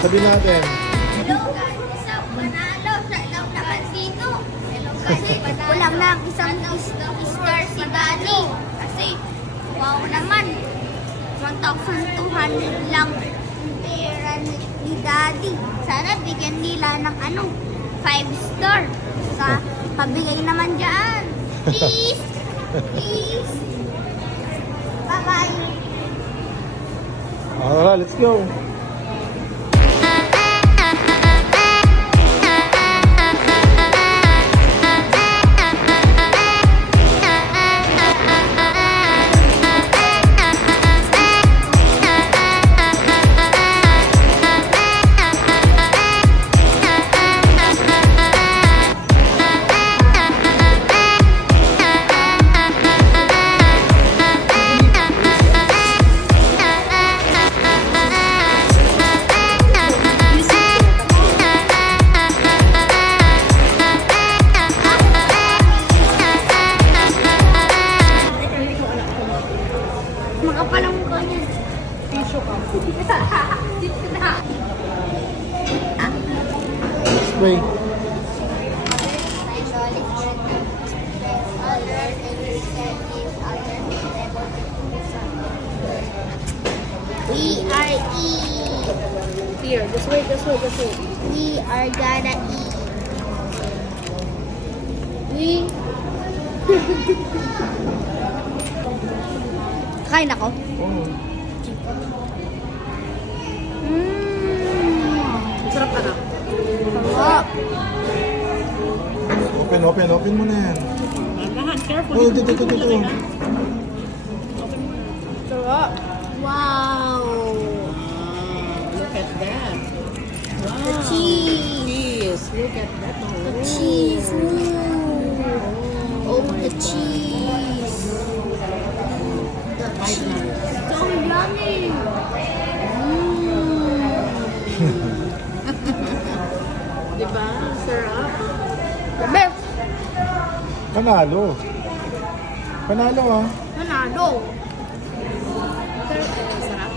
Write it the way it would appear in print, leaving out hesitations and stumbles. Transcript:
Sabihin natin. Hello guys, isang panalo. Siya lang naman dito. Kasi kulang na isang star si Daddy. Kasi wow naman. 1,200 lang pera ni Daddy. Sana bigyan nila ng 5 star. Sa pabigay naman dyan. Please. Please. Bye-bye. Alright, let's go. Makapalang mukha niya. Tissue ka. Dito na. Spray. We are eat. Here, just wait, just wait, just wait. We are gonna eat. We. Kain ako. Oh. Sarap ka na. Sarap. Open mo na yan. Lahat, careful. Oh, dito. Sarap. Wow. Look at that. Wow. The cheese. Look at that. The cheese. Oh, the cheese. The cheese. So yummy. Diba? Sarap. The best. Panalo. Panalo ah. Panalo. Sarap.